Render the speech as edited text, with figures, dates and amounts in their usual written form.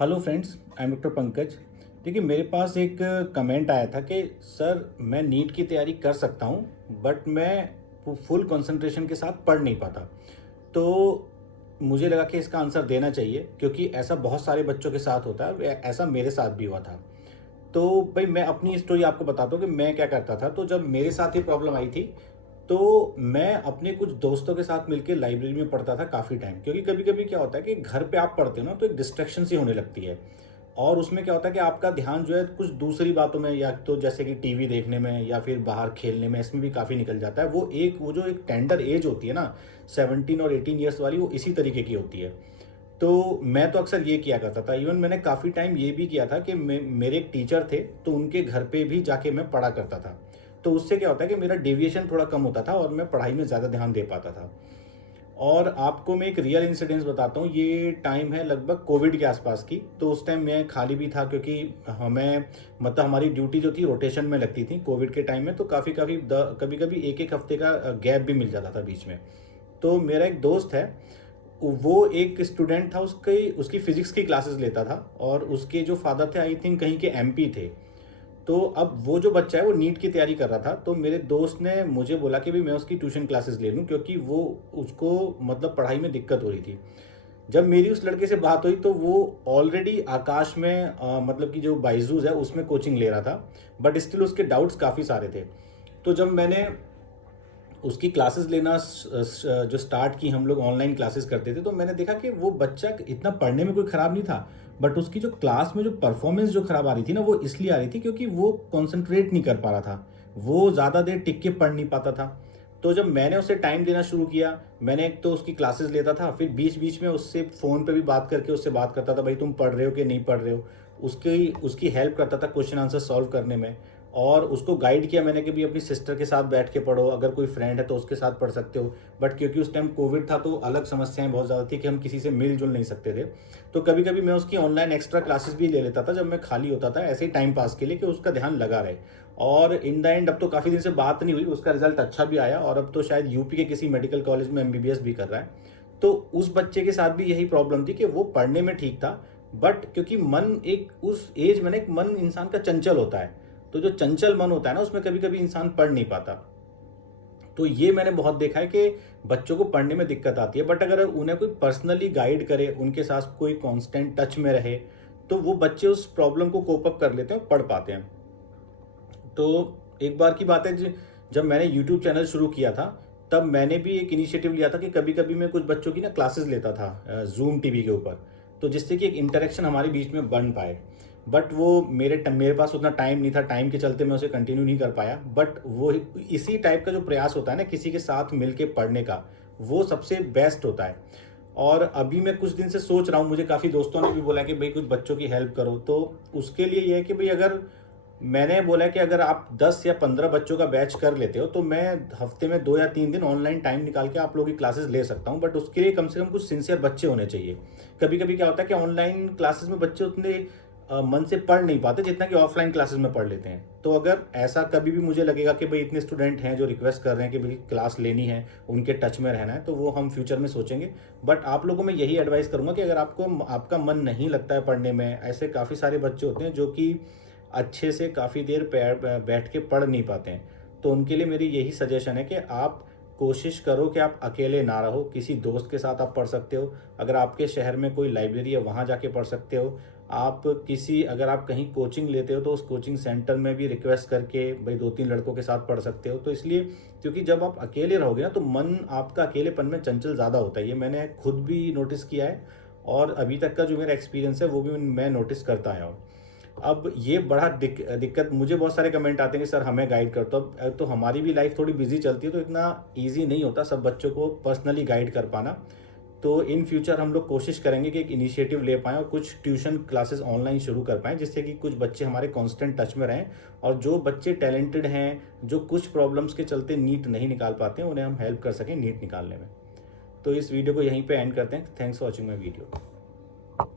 Hello friends, I am doctor Pankaj. देखिए, मेरे पास एक कमेंट आया था कि सर मैं नीट की तैयारी कर सकता हूँ बट मैं फुल कंसंट्रेशन के साथ पढ़ नहीं पाता। तो मुझे लगा कि इसका आंसर देना चाहिए क्योंकि ऐसा बहुत सारे बच्चों के साथ होता है, ऐसा मेरे साथ भी हुआ था। तो भाई मैं अपनी स्टोरी आपको बताता हूँ कि मैं क्या करता था। तो जब मेरे साथ ये प्रॉब्लम आई थी तो मैं अपने कुछ दोस्तों के साथ मिलकर लाइब्रेरी में पढ़ता था काफ़ी टाइम, क्योंकि कभी कभी क्या होता है कि घर पे आप पढ़ते हो ना तो एक डिस्ट्रैक्शन सी होने लगती है। और उसमें क्या होता है कि आपका ध्यान जो है कुछ दूसरी बातों में, या तो जैसे कि टीवी देखने में या फिर बाहर खेलने में, इसमें भी काफ़ी निकल जाता है। वो जो एक टेंडर एज होती है ना, 17 और 18 ईयर्स वाली, वो इसी तरीके की होती है। तो मैं तो अक्सर ये किया करता था। इवन मैंने काफ़ी टाइम ये भी किया था कि मेरे एक टीचर थे तो उनके घर पे भी जाके मैं पढ़ा करता था। तो उससे क्या होता है कि मेरा डेविएशन थोड़ा कम होता था और मैं पढ़ाई में ज़्यादा ध्यान दे पाता था। और आपको मैं एक रियल इंसिडेंस बताता हूँ। ये टाइम है लगभग कोविड के आसपास की। तो उस टाइम मैं खाली भी था क्योंकि हमें मतलब हमारी ड्यूटी जो थी रोटेशन में लगती थी कोविड के टाइम में। तो काफ़ी काफ़ी कभी कभी एक एक हफ्ते का गैप भी मिल जाता था बीच में। तो मेरा एक दोस्त है, वो एक स्टूडेंट था, उसकी उसकी फिजिक्स की क्लासेस लेता था और उसके जो फादर थे आई थिंक कहीं के एमपी थे। तो अब वो जो बच्चा है वो नीट की तैयारी कर रहा था। तो मेरे दोस्त ने मुझे बोला कि भाई मैं उसकी ट्यूशन क्लासेस ले लूँ क्योंकि वो उसको मतलब पढ़ाई में दिक्कत हो रही थी। जब मेरी उस लड़के से बात हुई तो वो ऑलरेडी आकाश में मतलब कि जो बाइजूस है उसमें कोचिंग ले रहा था, बट स्टिल उसके डाउट्स काफ़ी सारे थे। तो जब मैंने उसकी क्लासेस लेना जो स्टार्ट की, हम लोग ऑनलाइन क्लासेस करते थे, तो मैंने देखा कि वो बच्चा इतना पढ़ने में कोई ख़राब नहीं था, बट उसकी जो क्लास में जो परफॉर्मेंस जो ख़राब आ रही थी ना, वो इसलिए आ रही थी क्योंकि वो कॉन्सेंट्रेट नहीं कर पा रहा था। वो ज़्यादा देर टिक के पढ़ नहीं पाता था। तो जब मैंने उसे टाइम देना शुरू किया, मैंने एक तो उसकी क्लासेस लेता था, फिर बीच बीच में उससे फ़ोन पे भी बात करके उससे बात करता था, भाई तुम पढ़ रहे हो कि नहीं पढ़ रहे हो। उसकी उसकी हेल्प करता था क्वेश्चन आंसर सॉल्व करने में। और उसको गाइड किया मैंने कि भी अपनी सिस्टर के साथ बैठ के पढ़ो, अगर कोई फ्रेंड है तो उसके साथ पढ़ सकते हो। बट क्योंकि उस टाइम कोविड था तो अलग समस्याएं बहुत ज़्यादा थी कि हम किसी से मिल जुल नहीं सकते थे। तो कभी कभी मैं उसकी ऑनलाइन एक्स्ट्रा क्लासेस भी ले लेता था जब मैं खाली होता था, ऐसे ही टाइम पास के लिए कि उसका ध्यान लगा रहे। और इन द एंड अब तो काफ़ी दिन से बात नहीं हुई, उसका रिजल्ट अच्छा भी आया और अब तो शायद यूपी के किसी मेडिकल कॉलेज में एमबीबीएस भी कर रहा है। तो उस बच्चे के साथ भी यही प्रॉब्लम थी कि वो पढ़ने में ठीक था, बट क्योंकि मन एक उस एज में ना, एक मन इंसान का चंचल होता है। तो जो चंचल मन होता है ना, उसमें कभी कभी इंसान पढ़ नहीं पाता। तो ये मैंने बहुत देखा है कि बच्चों को पढ़ने में दिक्कत आती है, बट अगर उन्हें कोई पर्सनली गाइड करे, उनके साथ कोई कांस्टेंट टच में रहे, तो वो बच्चे उस प्रॉब्लम को कोप अप कर लेते हैं और पढ़ पाते हैं। तो एक बार की बात है, जब मैंने यूट्यूब चैनल शुरू किया था, तब मैंने भी एक इनिशिएटिव लिया था कि कभी कभी मैं कुछ बच्चों की ना क्लासेस लेता था जूम टीवी के ऊपर, तो जिससे कि एक इंटरेक्शन हमारे बीच में बन पाए। बट वो मेरे पास उतना टाइम नहीं था, टाइम के चलते मैं उसे कंटिन्यू नहीं कर पाया। बट वो इसी टाइप का जो प्रयास होता है ना किसी के साथ मिल के पढ़ने का, वो सबसे बेस्ट होता है। और अभी मैं कुछ दिन से सोच रहा हूँ, मुझे काफ़ी दोस्तों ने भी बोला कि भाई कुछ बच्चों की हेल्प करो। तो उसके लिए ये है कि भाई अगर मैंने बोला कि अगर आप 10 या 15 बच्चों का बैच कर लेते हो तो मैं हफ्ते में 2 या 3 दिन ऑनलाइन टाइम निकाल के आप लोगों की क्लासेस ले सकता हूँ। बट उसके लिए कम से कम कुछ सिंसियर बच्चे होने चाहिए। कभी कभी क्या होता है कि ऑनलाइन क्लासेस में बच्चे उतने मन से पढ़ नहीं पाते जितना कि ऑफलाइन क्लासेस में पढ़ लेते हैं। तो अगर ऐसा कभी भी मुझे लगेगा कि भाई इतने स्टूडेंट हैं जो रिक्वेस्ट कर रहे हैं कि भाई क्लास लेनी है, उनके टच में रहना है, तो वो हम फ्यूचर में सोचेंगे। बट आप लोगों में यही एडवाइस करूंगा कि अगर आपका मन नहीं लगता है पढ़ने में, ऐसे काफ़ी सारे बच्चे होते हैं जो कि अच्छे से काफ़ी देर बैठ के पढ़ नहीं पाते हैं, तो उनके लिए मेरी यही सजेशन है कि आप कोशिश करो कि आप अकेले ना रहो, किसी दोस्त के साथ आप पढ़ सकते हो। अगर आपके शहर में कोई लाइब्रेरी है वहाँ जाके पढ़ सकते हो। अगर आप कहीं कोचिंग लेते हो तो उस कोचिंग सेंटर में भी रिक्वेस्ट करके भाई 2-3 लड़कों के साथ पढ़ सकते हो। तो इसलिए क्योंकि जब आप अकेले रहोगे ना तो मन आपका अकेलेपन में चंचल ज़्यादा होता है, ये मैंने खुद भी नोटिस किया है। और अभी तक का जो मेरा एक्सपीरियंस है वो भी मैं नोटिस करता आया हूँ। अब ये बड़ा दिक्कत, मुझे बहुत सारे कमेंट आते हैं कि सर हमें गाइड कर दो। अब तो हमारी भी लाइफ थोड़ी बिजी चलती है तो इतना इजी नहीं होता सब बच्चों को पर्सनली गाइड कर पाना। तो इन फ्यूचर हम लोग कोशिश करेंगे कि एक इनिशिएटिव ले पाएँ और कुछ ट्यूशन क्लासेस ऑनलाइन शुरू कर पाएँ, जिससे कि कुछ बच्चे हमारे कांस्टेंट टच में रहें। और जो बच्चे टैलेंटेड हैं, जो कुछ प्रॉब्लम्स के चलते नीट नहीं निकाल पाते हैं, उन्हें हम हेल्प कर सकें नीट निकालने में। तो इस वीडियो को यहीं पे एंड करते हैं। Thanks for watching my video.